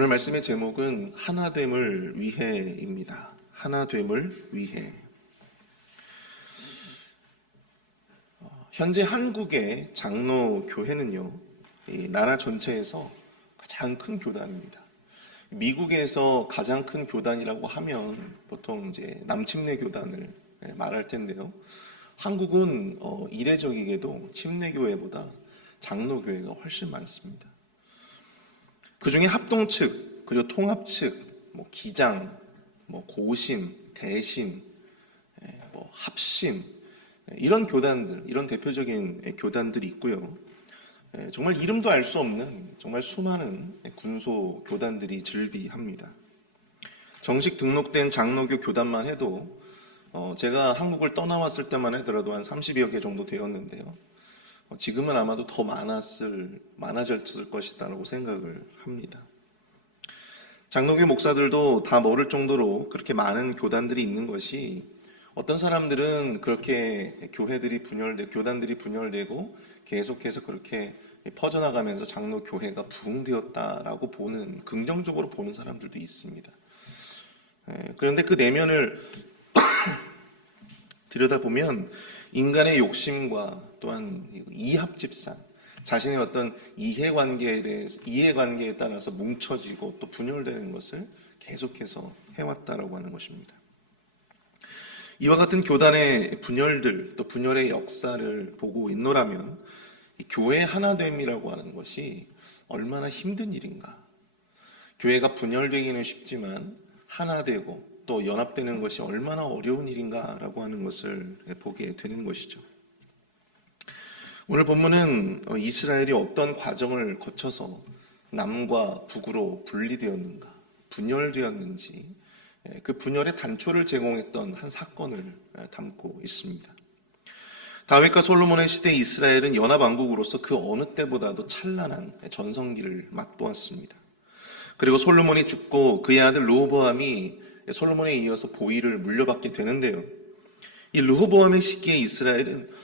오늘 말씀의 제목은 하나됨을 위해입니다. 하나됨을 위해. 현재 한국의 장로교회는요, 이 나라 전체에서 가장 큰 교단입니다. 미국에서 가장 큰 교단이라고 하면 보통 이제 남침내 교단을 말할 텐데요. 한국은 이례적이게도 침례교회보다 장로교회가 훨씬 많습니다. 그 중에 합동 측, 그리고 통합 측, 기장, 고신, 대신, 합신, 이런 교단들, 이런 대표적인 교단들이 있고요. 정말 이름도 알 수 없는 정말 수많은 군소 교단들이 즐비합니다. 정식 등록된 장로교 교단만 해도 제가 한국을 떠나왔을 때만 하더라도 한 30여 개 정도 되었는데요. 지금은 아마도 더 많아졌을 것이다라고 생각을 합니다. 장로교 목사들도 다 모를 정도로 그렇게 많은 교단들이 있는 것이, 어떤 사람들은 그렇게 교단들이 분열되고 계속해서 그렇게 퍼져나가면서 장로교회가 부흥되었다라고 긍정적으로 보는 사람들도 있습니다. 그런데 그 내면을 들여다보면 인간의 욕심과 또한 이합집산, 자신의 어떤 이해관계에 따라서 뭉쳐지고 또 분열되는 것을 계속해서 해왔다라고 하는 것입니다. 이와 같은 교단의 분열들, 또 분열의 역사를 보고 있노라면 이 교회 하나됨이라고 하는 것이 얼마나 힘든 일인가. 교회가 분열되기는 쉽지만 하나되고 또 연합되는 것이 얼마나 어려운 일인가라고 하는 것을 보게 되는 것이죠. 오늘 본문은 이스라엘이 어떤 과정을 거쳐서 남과 북으로 분리되었는가, 분열되었는지, 그 분열의 단초를 제공했던 한 사건을 담고 있습니다. 다윗과 솔로몬의 시대 이스라엘은 연합왕국으로서 그 어느 때보다도 찬란한 전성기를 맛보았습니다. 그리고 솔로몬이 죽고 그의 아들 르호보암이 솔로몬에 이어서 보위를 물려받게 되는데요. 이 르호보암의 시기에 이스라엘은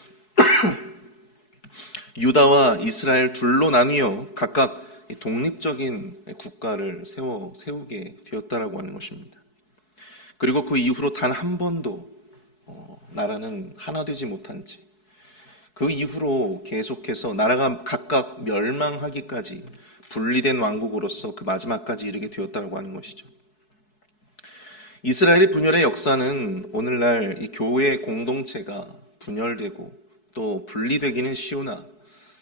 유다와 이스라엘 둘로 나뉘어 각각 독립적인 국가를 세우게 되었다라고 하는 것입니다. 그리고 그 이후로 단 한 번도 나라는 하나 되지 못한 채, 그 이후로 계속해서 나라가 각각 멸망하기까지 분리된 왕국으로서 그 마지막까지 이르게 되었다고 하는 것이죠. 이스라엘의 분열의 역사는 오늘날 이 교회 공동체가 분열되고 또 분리되기는 쉬우나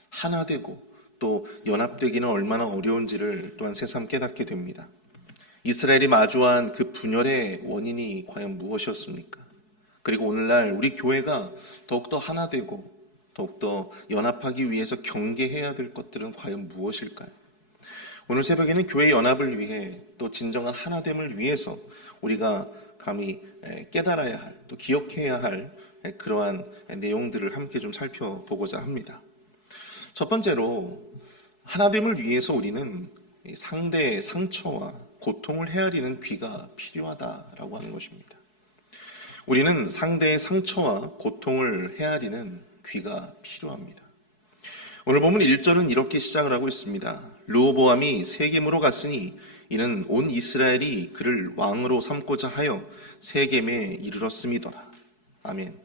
하나되고 또 연합되기는 얼마나 어려운지를 또한 새삼 깨닫게 됩니다. 이스라엘이 마주한 그 분열의 원인이 과연 무엇이었습니까? 그리고 오늘날 우리 교회가 더욱더 하나되고 더욱더 연합하기 위해서 경계해야 될 것들은 과연 무엇일까요? 오늘 새벽에는 교회 연합을 위해 또 진정한 하나됨을 위해서 우리가 감히 깨달아야 할, 또 기억해야 할 그러한 내용들을 함께 좀 살펴보고자 합니다. 첫 번째로, 하나됨을 위해서 우리는 상대의 상처와 고통을 헤아리는 귀가 필요하다라고 하는 것입니다. 우리는 상대의 상처와 고통을 헤아리는 귀가 필요합니다. 오늘 보면 1절은 이렇게 시작을 하고 있습니다. 르호보암이 세겜으로 갔으니 이는 온 이스라엘이 그를 왕으로 삼고자 하여 세겜에 이르렀음이더라. 아멘.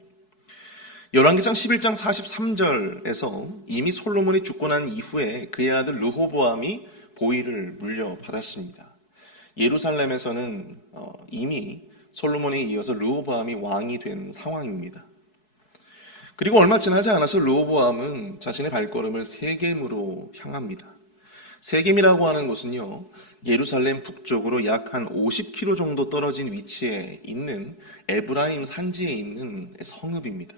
열왕기상 11장 43절에서 이미 솔로몬이 죽고 난 이후에 그의 아들 르호보암이 보위를 물려받았습니다. 예루살렘에서는 이미 솔로몬에 이어서 르호보암이 왕이 된 상황입니다. 그리고 얼마 지나지 않아서 르호보암은 자신의 발걸음을 세겜으로 향합니다. 세겜이라고 하는 곳은요, 예루살렘 북쪽으로 약 한 50km 정도 떨어진 위치에 있는 에브라임 산지에 있는 성읍입니다.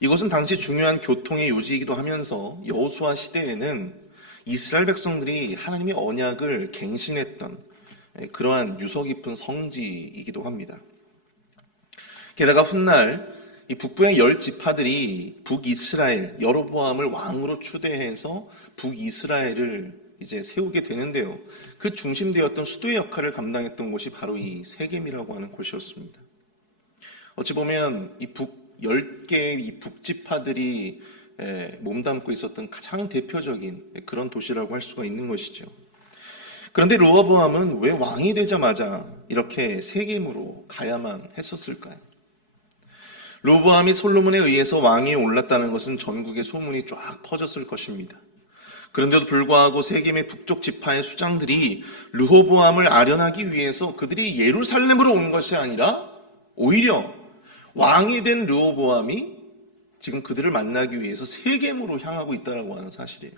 이것은 당시 중요한 교통의 요지이기도 하면서 여호수아 시대에는 이스라엘 백성들이 하나님의 언약을 갱신했던 그러한 유서 깊은 성지이기도 합니다. 게다가 훗날 이 북부의 10지파들이 북이스라엘, 여로보암을 왕으로 추대해서 북이스라엘을 이제 세우게 되는데요. 그 중심되었던 수도의 역할을 감당했던 곳이 바로 이 세겜이라고 하는 곳이었습니다. 어찌 보면 이 10개의 이 북지파들이 몸담고 있었던 가장 대표적인 그런 도시라고 할 수가 있는 것이죠. 그런데 르호보암은 왜 왕이 되자마자 이렇게 세겜으로 가야만 했었을까요? 르호보암이 솔로몬에 의해서 왕위에 올랐다는 것은 전국에 소문이 쫙 퍼졌을 것입니다. 그런데도 불구하고 세겜의 북쪽 지파의 수장들이 르호보암을 아련하기 위해서 그들이 예루살렘으로 온 것이 아니라 오히려 왕이 된 르호보암이 지금 그들을 만나기 위해서 세겜으로 향하고 있다고 하는 사실이에요.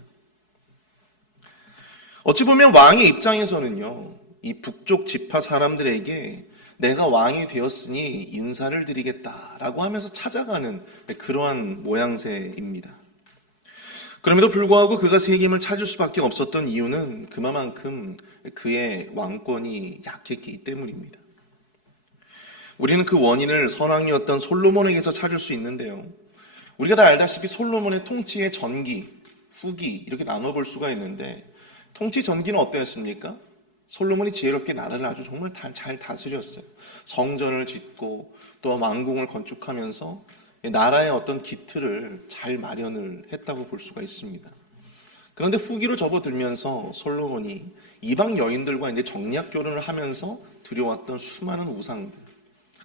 어찌 보면 왕의 입장에서는요, 이 북쪽 지파 사람들에게 내가 왕이 되었으니 인사를 드리겠다라고 하면서 찾아가는 그러한 모양새입니다. 그럼에도 불구하고 그가 세겜을 찾을 수밖에 없었던 이유는 그만큼 그의 왕권이 약했기 때문입니다. 우리는 그 원인을 선왕이었던 솔로몬에게서 찾을 수 있는데요. 우리가 다 알다시피 솔로몬의 통치의 전기, 후기 이렇게 나눠볼 수가 있는데 통치 전기는 어떠했습니까? 솔로몬이 지혜롭게 나라를 아주 정말 잘 다스렸어요. 성전을 짓고 또 왕궁을 건축하면서 나라의 어떤 기틀을 잘 마련을 했다고 볼 수가 있습니다. 그런데 후기로 접어들면서 솔로몬이 이방 여인들과 이제 정략 결혼을 하면서 들여왔던 수많은 우상들,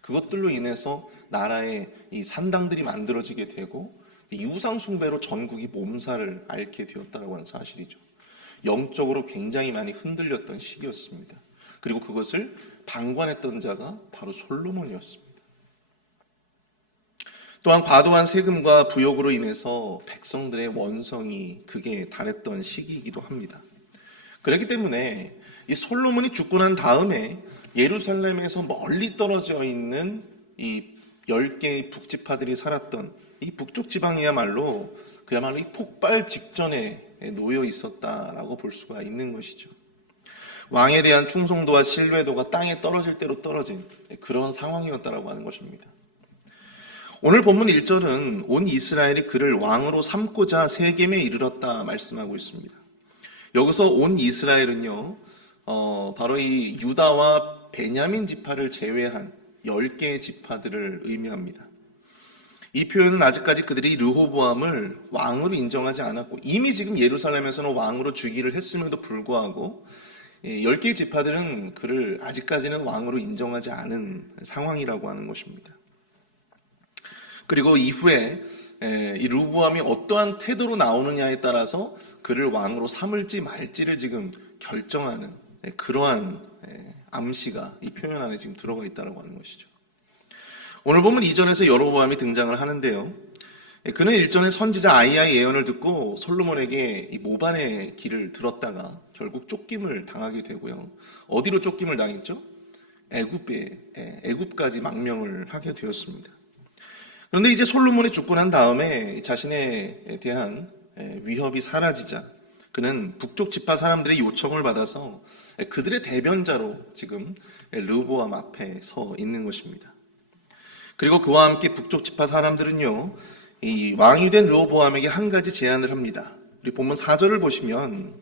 그것들로 인해서 나라의 이 산당들이 만들어지게 되고 이 우상 숭배로 전국이 몸살을 앓게 되었다고 하는 사실이죠. 영적으로 굉장히 많이 흔들렸던 시기였습니다. 그리고 그것을 방관했던 자가 바로 솔로몬이었습니다. 또한 과도한 세금과 부욕으로 인해서 백성들의 원성이 극에 달했던 시기이기도 합니다. 그렇기 때문에 이 솔로몬이 죽고 난 다음에 예루살렘에서 멀리 떨어져 있는 이 10개의 북지파들이 살았던 이 북쪽 지방이야말로 이 폭발 직전에 놓여 있었다라고 볼 수가 있는 것이죠. 왕에 대한 충성도와 신뢰도가 땅에 떨어질 대로 떨어진 그런 상황이었다라고 하는 것입니다. 오늘 본문 1절은 온 이스라엘이 그를 왕으로 삼고자 세겜에 이르렀다 말씀하고 있습니다. 여기서 온 이스라엘은요, 바로 이 유다와 베냐민 지파를 제외한 10개의 지파들을 의미합니다. 이 표현은 아직까지 그들이 르호보암을 왕으로 인정하지 않았고 이미 지금 예루살렘에서는 왕으로 즉위를 했음에도 불구하고 10개의 지파들은 그를 아직까지는 왕으로 인정하지 않은 상황이라고 하는 것입니다. 그리고 이후에 이 르호보암이 어떠한 태도로 나오느냐에 따라서 그를 왕으로 삼을지 말지를 지금 결정하는 그러한 암시가 이 표현 안에 지금 들어가 있다고 하는 것이죠. 오늘 보면 2절에서 여로보암이 등장을 하는데요. 그는 일전에 선지자 아이야의 예언을 듣고 솔로몬에게 이 모반의 길을 들었다가 결국 쫓김을 당하게 되고요. 어디로 쫓김을 당했죠? 애굽까지 망명을 하게 되었습니다. 그런데 이제 솔로몬이 죽고 난 다음에 자신에 대한 위협이 사라지자 그는 북쪽 지파 사람들의 요청을 받아서 그들의 대변자로 지금 르호보암 앞에 서 있는 것입니다. 그리고 그와 함께 북쪽 지파 사람들은요, 이 왕이 된 르호보암에게 한 가지 제안을 합니다. 우리 본문 4절을 보시면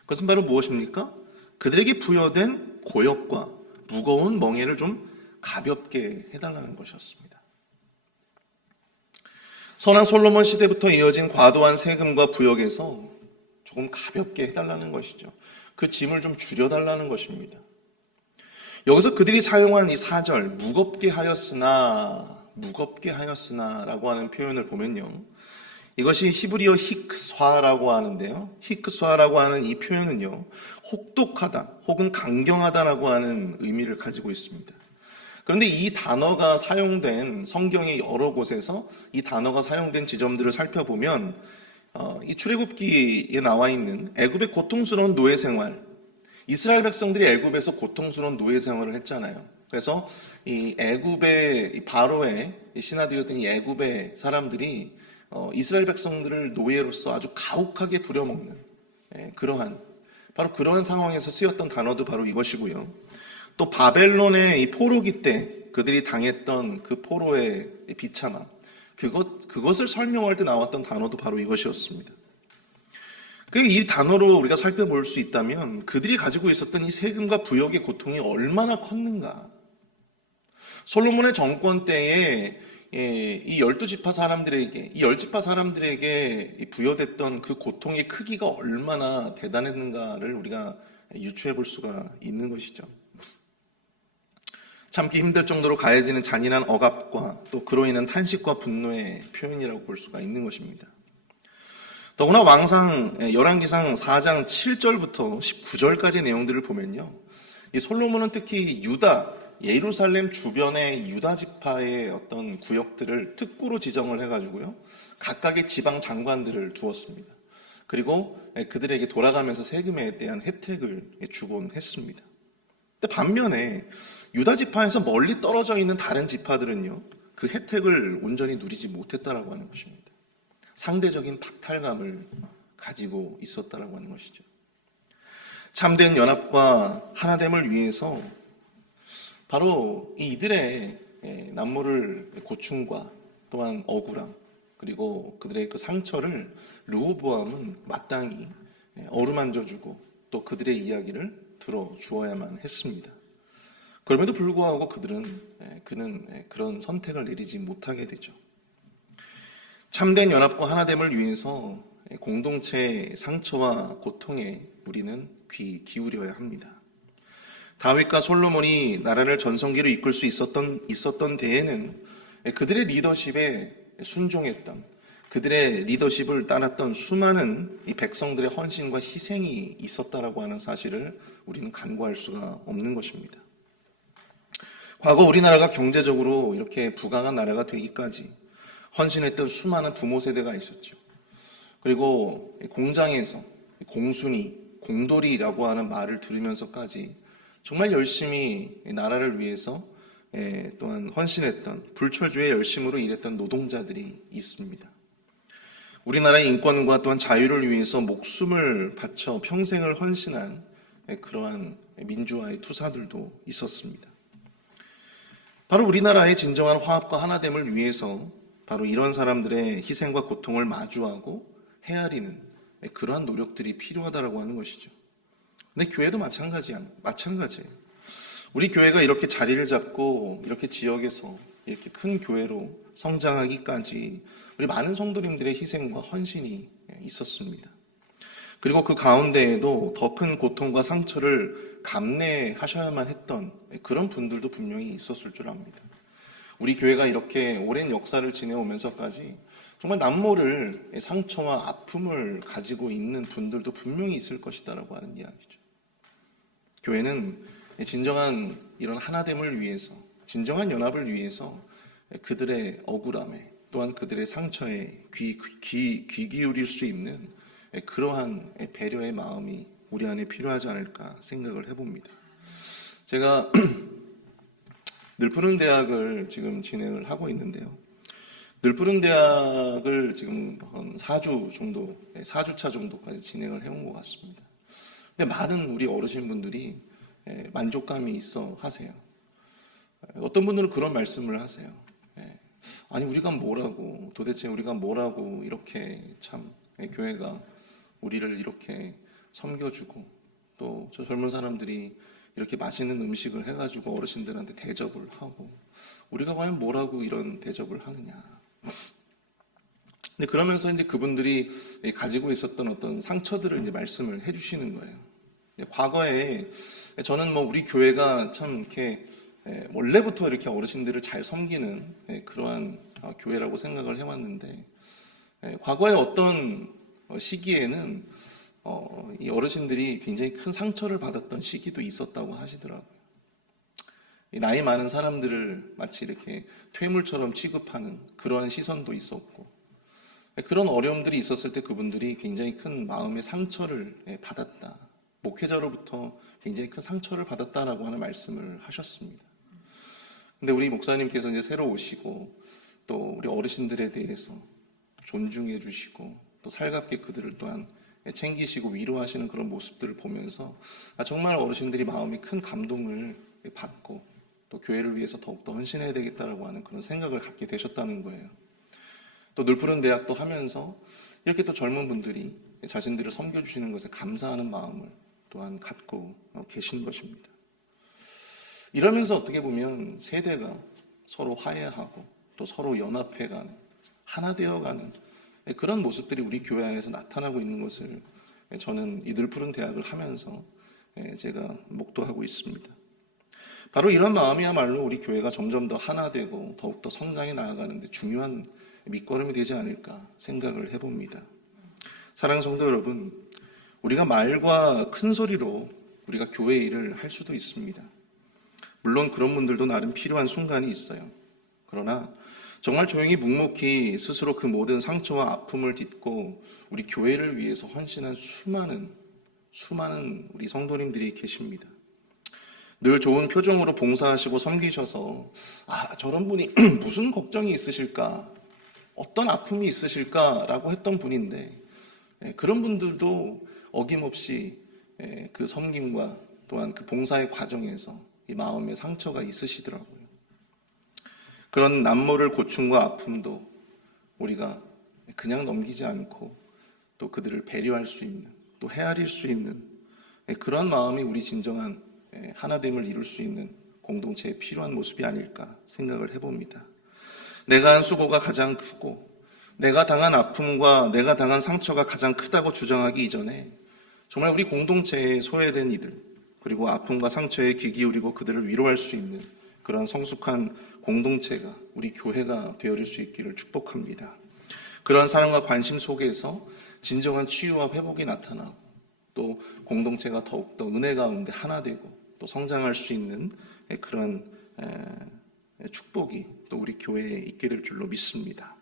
그것은 바로 무엇입니까? 그들에게 부여된 고역과 무거운 멍에를 좀 가볍게 해달라는 것이었습니다. 선왕 솔로몬 시대부터 이어진 과도한 세금과 부역에서 조금 가볍게 해달라는 것이죠. 그 짐을 좀 줄여달라는 것입니다. 여기서 그들이 사용한 이 4절 무겁게 하였으나 라고 하는 표현을 보면요, 이것이 히브리어 히크스화라고 하는데요, 히크스화라고 하는 이 표현은요, 혹독하다 혹은 강경하다라고 하는 의미를 가지고 있습니다. 그런데 이 단어가 사용된 성경의 여러 곳에서 이 단어가 사용된 지점들을 살펴보면 이 출애굽기에 나와 있는 애굽의 고통스러운 노예 생활, 이스라엘 백성들이 애굽에서 고통스러운 노예 생활을 했잖아요. 그래서 이 애굽의 바로의 신하들이었던 이 애굽의 사람들이 이스라엘 백성들을 노예로서 아주 가혹하게 부려먹는 바로 그러한 상황에서 쓰였던 단어도 바로 이것이고요. 또 바벨론의 이 포로기 때 그들이 당했던 그 포로의 비참함, 그것을 설명할 때 나왔던 단어도 바로 이것이었습니다. 이 단어로 우리가 살펴볼 수 있다면 그들이 가지고 있었던 이 세금과 부역의 고통이 얼마나 컸는가. 솔로몬의 정권 때에 이 12지파 사람들에게, 이 10지파 사람들에게 부여됐던 그 고통의 크기가 얼마나 대단했는가를 우리가 유추해 볼 수가 있는 것이죠. 참기 힘들 정도로 가해지는 잔인한 억압과 또 그로 인한 탄식과 분노의 표현이라고 볼 수가 있는 것입니다. 더구나 왕상 열왕기상 4장 7절부터 19절까지의 내용들을 보면요, 이 솔로몬은 특히 유다, 예루살렘 주변의 유다 지파의 어떤 구역들을 특구로 지정을 해가지고요, 각각의 지방 장관들을 두었습니다. 그리고 그들에게 돌아가면서 세금에 대한 혜택을 주곤 했습니다. 근데 반면에 유다 지파에서 멀리 떨어져 있는 다른 지파들은요, 그 혜택을 온전히 누리지 못했다라고 하는 것입니다. 상대적인 박탈감을 가지고 있었다라고 하는 것이죠. 참된 연합과 하나됨을 위해서 바로 이들의 남모를 고충과 또한 억울함, 그리고 그들의 그 상처를 르호보암은 마땅히 어루만져주고 또 그들의 이야기를 들어주어야만 했습니다. 그럼에도 불구하고 그는 그런 선택을 내리지 못하게 되죠. 참된 연합과 하나됨을 위해서 공동체의 상처와 고통에 우리는 귀 기울여야 합니다. 다윗과 솔로몬이 나라를 전성기로 이끌 수 있었던 때에는 그들의 리더십에 순종했던, 그들의 리더십을 따랐던 수많은 이 백성들의 헌신과 희생이 있었다라고 하는 사실을 우리는 간과할 수가 없는 것입니다. 과거 우리나라가 경제적으로 이렇게 부강한 나라가 되기까지 헌신했던 수많은 부모 세대가 있었죠. 그리고 공장에서 공순이, 공돌이라고 하는 말을 들으면서까지 정말 열심히 나라를 위해서 또한 헌신했던, 불철주의 열심으로 일했던 노동자들이 있습니다. 우리나라의 인권과 또한 자유를 위해서 목숨을 바쳐 평생을 헌신한 그러한 민주화의 투사들도 있었습니다. 바로 우리나라의 진정한 화합과 하나됨을 위해서 바로 이런 사람들의 희생과 고통을 마주하고 헤아리는 그러한 노력들이 필요하다고 하는 것이죠. 근데 교회도 마찬가지예요. 우리 교회가 이렇게 자리를 잡고 이렇게 지역에서 이렇게 큰 교회로 성장하기까지 우리 많은 성도님들의 희생과 헌신이 있었습니다. 그리고 그 가운데에도 더 큰 고통과 상처를 감내하셔야만 했던 그런 분들도 분명히 있었을 줄 압니다. 우리 교회가 이렇게 오랜 역사를 지내오면서까지 정말 남모를 상처와 아픔을 가지고 있는 분들도 분명히 있을 것이다라고 하는 이야기죠. 교회는 진정한 이런 하나됨을 위해서, 진정한 연합을 위해서 그들의 억울함에 또한 그들의 상처에 귀 기울일 수 있는 그러한 배려의 마음이 우리 안에 필요하지 않을까 생각을 해봅니다. 제가 늘푸른 대학을 지금 진행을 하고 있는데요. 늘푸른 대학을 지금 한 4주차 정도까지 진행을 해온 것 같습니다. 근데 많은 우리 어르신분들이 만족감이 있어 하세요. 어떤 분들은 그런 말씀을 하세요. 아니, 도대체 우리가 뭐라고 이렇게 참 교회가 우리를 이렇게 섬겨주고 또 저 젊은 사람들이 이렇게 맛있는 음식을 해가지고 어르신들한테 대접을 하고 우리가 과연 뭐라고 이런 대접을 하느냐. 근데 그러면서 이제 그분들이 가지고 있었던 어떤 상처들을 이제 말씀을 해주시는 거예요. 과거에 저는 우리 교회가 참 이렇게 원래부터 이렇게 어르신들을 잘 섬기는 그러한 교회라고 생각을 해왔는데 과거에 어떤 시기에는 이 어르신들이 굉장히 큰 상처를 받았던 시기도 있었다고 하시더라고요. 나이 많은 사람들을 마치 이렇게 퇴물처럼 취급하는 그러한 시선도 있었고 그런 어려움들이 있었을 때 그분들이 굉장히 큰 마음의 상처를 받았다. 목회자로부터 굉장히 큰 상처를 받았다라고 하는 말씀을 하셨습니다. 근데 우리 목사님께서 이제 새로 오시고 또 우리 어르신들에 대해서 존중해 주시고 또 살갑게 그들을 또한 챙기시고 위로하시는 그런 모습들을 보면서 정말 어르신들이 마음이 큰 감동을 받고 또 교회를 위해서 더욱더 헌신해야 되겠다라고 하는 그런 생각을 갖게 되셨다는 거예요. 또 늘푸른 대학도 하면서 이렇게 또 젊은 분들이 자신들을 섬겨주시는 것에 감사하는 마음을 또한 갖고 계신 것입니다. 이러면서 어떻게 보면 세대가 서로 화해하고 또 서로 연합해가는, 하나 되어가는 그런 모습들이 우리 교회 안에서 나타나고 있는 것을 저는 이 늘푸른 대학을 하면서 제가 목도하고 있습니다. 바로 이런 마음이야말로 우리 교회가 점점 더 하나 되고 더욱더 성장해 나아가는데 중요한 밑거름이 되지 않을까 생각을 해봅니다. 사랑하는 성도 여러분, 우리가 말과 큰 소리로 우리가 교회 일을 할 수도 있습니다. 물론 그런 분들도 나름 필요한 순간이 있어요. 그러나 정말 조용히 묵묵히 스스로 그 모든 상처와 아픔을 딛고 우리 교회를 위해서 헌신한 수많은 우리 성도님들이 계십니다. 늘 좋은 표정으로 봉사하시고 섬기셔서 저런 분이 무슨 걱정이 있으실까, 어떤 아픔이 있으실까라고 했던 분인데 그런 분들도 어김없이 그 섬김과 또한 그 봉사의 과정에서 이 마음의 상처가 있으시더라고요. 그런 남모를 고충과 아픔도 우리가 그냥 넘기지 않고 또 그들을 배려할 수 있는, 또 헤아릴 수 있는 그런 마음이 우리 진정한 하나됨을 이룰 수 있는 공동체에 필요한 모습이 아닐까 생각을 해봅니다. 내가 한 수고가 가장 크고 내가 당한 아픔과 내가 당한 상처가 가장 크다고 주장하기 이전에 정말 우리 공동체에 소외된 이들, 그리고 아픔과 상처에 귀 기울이고 그들을 위로할 수 있는 그런 성숙한 공동체가 우리 교회가 되어질 수 있기를 축복합니다. 그런 사랑과 관심 속에서 진정한 치유와 회복이 나타나고 또 공동체가 더욱더 은혜 가운데 하나 되고 또 성장할 수 있는 그런 축복이 또 우리 교회에 있게 될 줄로 믿습니다.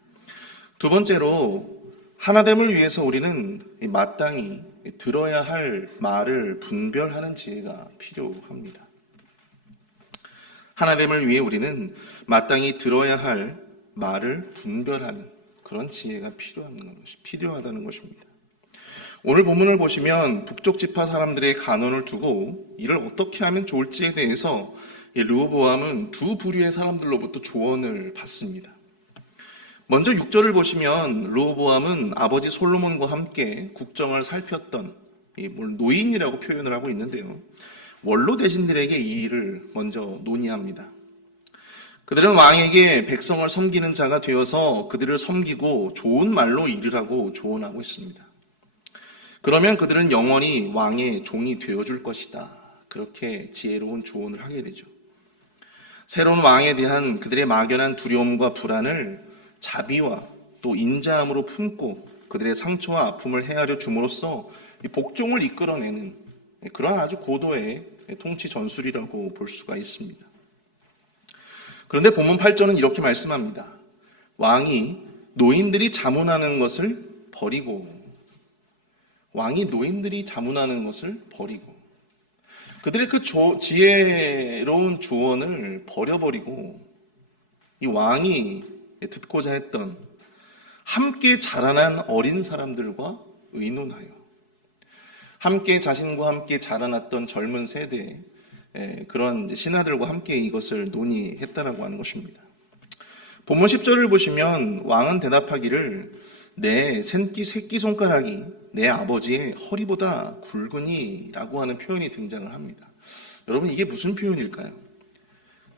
두 번째로 하나됨을 위해서 우리는 마땅히 들어야 할 말을 분별하는 지혜가 필요합니다. 하나됨을 위해 우리는 마땅히 들어야 할 말을 분별하는 그런 지혜가 필요하다는 것입니다. 오늘 본문을 보시면 북쪽 지파 사람들의 간언을 두고 이를 어떻게 하면 좋을지에 대해서 르호보암은 두 부류의 사람들로부터 조언을 받습니다. 먼저 6절을 보시면 르호보암은 아버지 솔로몬과 함께 국정을 살폈던 노인이라고 표현을 하고 있는데요. 원로 대신들에게 이 일을 먼저 논의합니다. 그들은 왕에게 백성을 섬기는 자가 되어서 그들을 섬기고 좋은 말로 일을 하고 조언하고 있습니다. 그러면 그들은 영원히 왕의 종이 되어줄 것이다. 그렇게 지혜로운 조언을 하게 되죠. 새로운 왕에 대한 그들의 막연한 두려움과 불안을 자비와 또 인자함으로 품고 그들의 상처와 아픔을 헤아려 줌으로써 복종을 이끌어내는 그러한 아주 고도의 통치 전술이라고 볼 수가 있습니다. 그런데 본문 8절은 이렇게 말씀합니다. 왕이 노인들이 자문하는 것을 버리고 그들의 그 지혜로운 조언을 버려버리고 이 왕이 듣고자 했던 함께 자라난 어린 사람들과 의논하여 함께 자신과 함께 자라났던 젊은 세대의 그런 신하들과 함께 이것을 논의했다라고 하는 것입니다. 본문 10절을 보시면 왕은 대답하기를 내 새끼손가락이 내 아버지의 허리보다 굵으니라고 하는 표현이 등장을 합니다. 여러분 이게 무슨 표현일까요?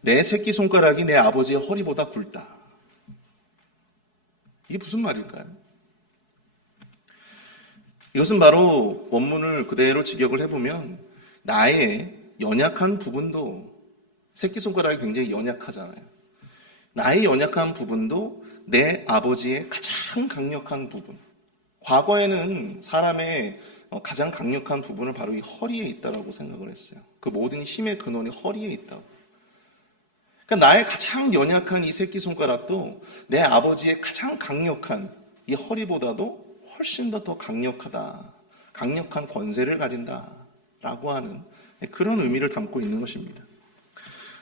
내 새끼손가락이 내 아버지의 허리보다 굵다. 이게 무슨 말일까요? 이것은 바로 원문을 그대로 직역을 해보면 나의 연약한 부분도 새끼손가락이 굉장히 연약하잖아요. 나의 연약한 부분도 내 아버지의 가장 강력한 부분. 과거에는 사람의 가장 강력한 부분은 바로 이 허리에 있다고 생각을 했어요. 그 모든 힘의 근원이 허리에 있다고. 그러니까 나의 가장 연약한 이 새끼손가락도 내 아버지의 가장 강력한 이 허리보다도 훨씬 더 강력하다. 강력한 권세를 가진다라고 하는 그런 의미를 담고 있는 것입니다.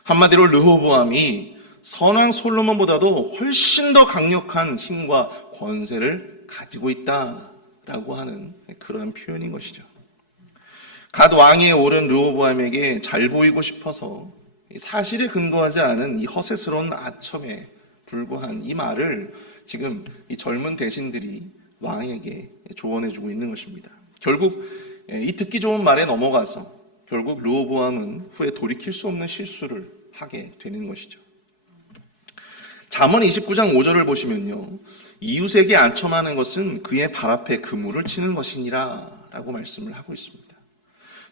한마디로 르호보암이 선왕 솔로몬보다도 훨씬 더 강력한 힘과 권세를 가지고 있다라고 하는 그런 표현인 것이죠. 갓 왕위에 오른 르호보암에게 잘 보이고 싶어서 사실에 근거하지 않은 이 허세스러운 아첨에 불과한 이 말을 지금 이 젊은 대신들이 왕에게 조언해주고 있는 것입니다. 결국 이 듣기 좋은 말에 넘어가서 결국 르호보암은 후에 돌이킬 수 없는 실수를 하게 되는 것이죠. 잠언 29장 5절을 보시면요. 이웃에게 안첨하는 것은 그의 발 앞에 그물을 치는 것이니라 라고 말씀을 하고 있습니다.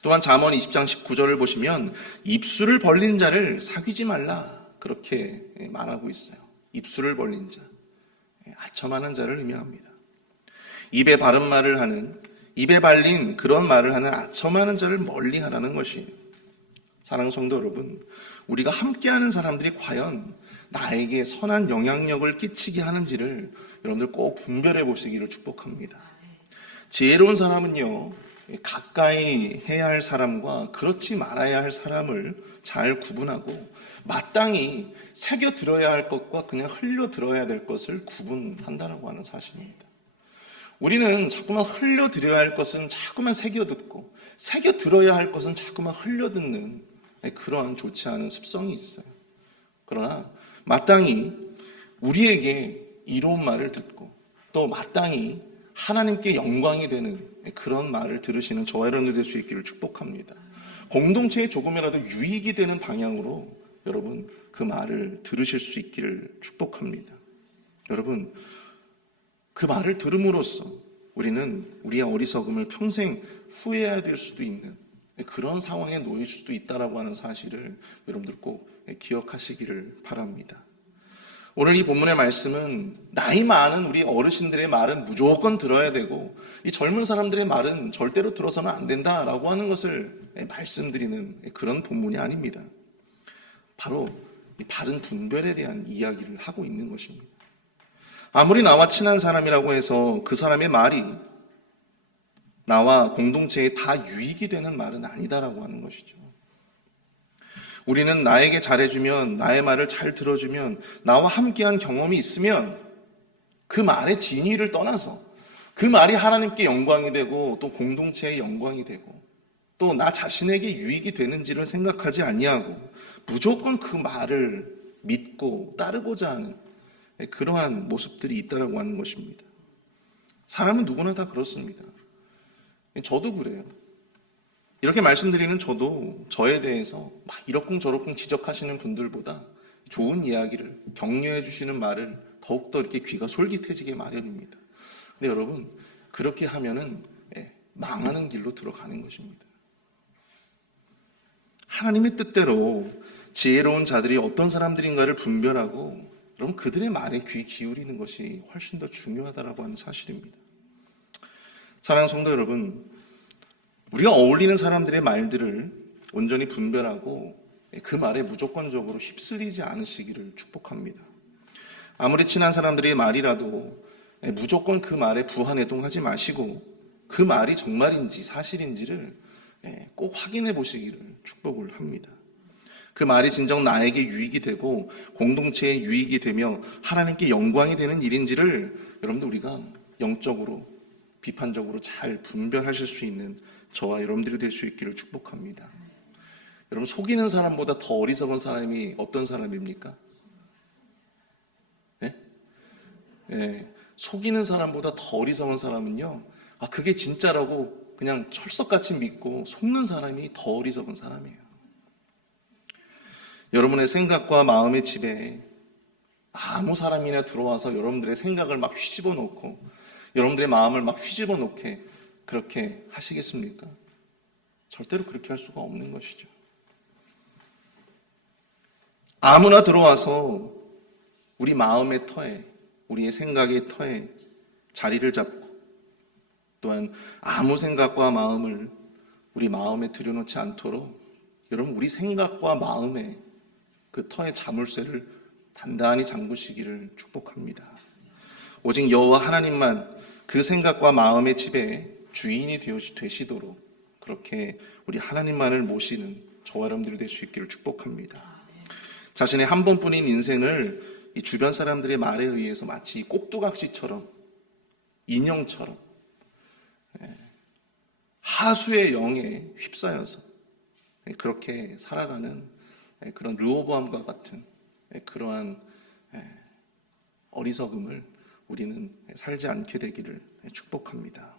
또한 잠언 20장 19절을 보시면 입술을 벌린 자를 사귀지 말라 그렇게 말하고 있어요. 입술을 벌린 자, 아첨하는 자를 의미합니다. 입에 바른 말을 하는, 입에 발린 그런 말을 하는 아첨하는 자를 멀리하라는 것이, 사랑하는 성도 여러분, 우리가 함께하는 사람들이 과연 나에게 선한 영향력을 끼치게 하는지를 여러분들 꼭 분별해 보시기를 축복합니다. 지혜로운 사람은요, 가까이 해야 할 사람과 그렇지 말아야 할 사람을 잘 구분하고 마땅히 새겨 들어야 할 것과 그냥 흘려 들어야 될 것을 구분한다라고 하는 사실입니다. 우리는 자꾸만 흘려 들어야 할 것은 자꾸만 새겨 듣고 새겨 들어야 할 것은 자꾸만 흘려 듣는 그러한 좋지 않은 습성이 있어요. 그러나 마땅히 우리에게 이로운 말을 듣고 또 마땅히 하나님께 영광이 되는 그런 말을 들으시는 저와 여러분들 될 수 있기를 축복합니다. 공동체에 조금이라도 유익이 되는 방향으로 여러분 그 말을 들으실 수 있기를 축복합니다. 여러분, 그 말을 들음으로써 우리는 우리의 어리석음을 평생 후회해야 될 수도 있는 그런 상황에 놓일 수도 있다라고 하는 사실을 여러분들 꼭 기억하시기를 바랍니다. 오늘 이 본문의 말씀은 나이 많은 우리 어르신들의 말은 무조건 들어야 되고 이 젊은 사람들의 말은 절대로 들어서는 안 된다라고 하는 것을 말씀드리는 그런 본문이 아닙니다. 바로 이 바른 분별에 대한 이야기를 하고 있는 것입니다. 아무리 나와 친한 사람이라고 해서 그 사람의 말이 나와 공동체에 다 유익이 되는 말은 아니다라고 하는 것이죠. 우리는 나에게 잘해주면, 나의 말을 잘 들어주면, 나와 함께한 경험이 있으면 그 말의 진위를 떠나서 그 말이 하나님께 영광이 되고 또 공동체의 영광이 되고 또 나 자신에게 유익이 되는지를 생각하지 아니하고 무조건 그 말을 믿고 따르고자 하는 그러한 모습들이 있다라고 하는 것입니다. 사람은 누구나 다 그렇습니다. 저도 그래요. 이렇게 말씀드리는 저도 저에 대해서 막 이러쿵저러쿵 지적하시는 분들보다 좋은 이야기를, 격려해 주시는 말을 더욱더 이렇게 귀가 솔깃해지게 마련입니다. 근데 여러분, 그렇게 하면은 망하는 길로 들어가는 것입니다. 하나님의 뜻대로 지혜로운 자들이 어떤 사람들인가를 분별하고 여러분 그들의 말에 귀 기울이는 것이 훨씬 더 중요하다라고 하는 사실입니다. 사랑하는 성도 여러분, 우리가 어울리는 사람들의 말들을 온전히 분별하고 그 말에 무조건적으로 휩쓸리지 않으시기를 축복합니다. 아무리 친한 사람들의 말이라도 무조건 그 말에 부한해동하지 마시고 그 말이 정말인지 사실인지를 꼭 확인해 보시기를 축복을 합니다. 그 말이 진정 나에게 유익이 되고 공동체에 유익이 되며 하나님께 영광이 되는 일인지를 여러분들 우리가 영적으로 비판적으로 잘 분별하실 수 있는 저와 여러분들이 될 수 있기를 축복합니다. 여러분, 속이는 사람보다 더 어리석은 사람이 어떤 사람입니까? 네? 네. 속이는 사람보다 더 어리석은 사람은요, 그게 진짜라고 그냥 철석같이 믿고 속는 사람이 더 어리석은 사람이에요. 여러분의 생각과 마음의 집에 아무 사람이나 들어와서 여러분들의 생각을 막 휘집어 놓고 여러분들의 마음을 막 휘집어 놓게 그렇게 하시겠습니까? 절대로 그렇게 할 수가 없는 것이죠. 아무나 들어와서 우리 마음의 터에, 우리의 생각의 터에 자리를 잡고 또한 아무 생각과 마음을 우리 마음에 들여놓지 않도록 여러분 우리 생각과 마음에 그 터의 자물쇠를 단단히 잠그시기를 축복합니다. 오직 여호와 하나님만 그 생각과 마음의 집에 주인이 되시도록 그렇게 우리 하나님만을 모시는 저와 여러분들이 될 수 있기를 축복합니다. 자신의 한 번뿐인 인생을 이 주변 사람들의 말에 의해서 마치 꼭두각시처럼 인형처럼 하수의 영에 휩싸여서 그렇게 살아가는 그런 르호보암과 같은 그러한 어리석음을 우리는 살지 않게 되기를 축복합니다.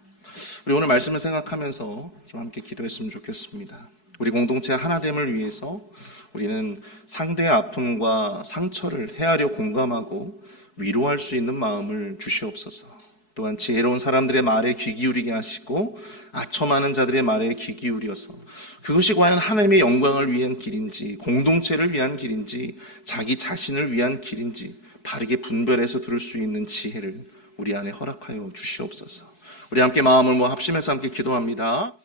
우리 오늘 말씀을 생각하면서 좀 함께 기도했으면 좋겠습니다. 우리 공동체 하나됨을 위해서 우리는 상대의 아픔과 상처를 헤아려 공감하고 위로할 수 있는 마음을 주시옵소서. 또한 지혜로운 사람들의 말에 귀 기울이게 하시고 아첨하는 자들의 말에 귀 기울여서 그것이 과연 하나님의 영광을 위한 길인지 공동체를 위한 길인지 자기 자신을 위한 길인지 바르게 분별해서 들을 수 있는 지혜를 우리 안에 허락하여 주시옵소서. 우리 함께 마음을 모아 합심해서 함께 기도합니다.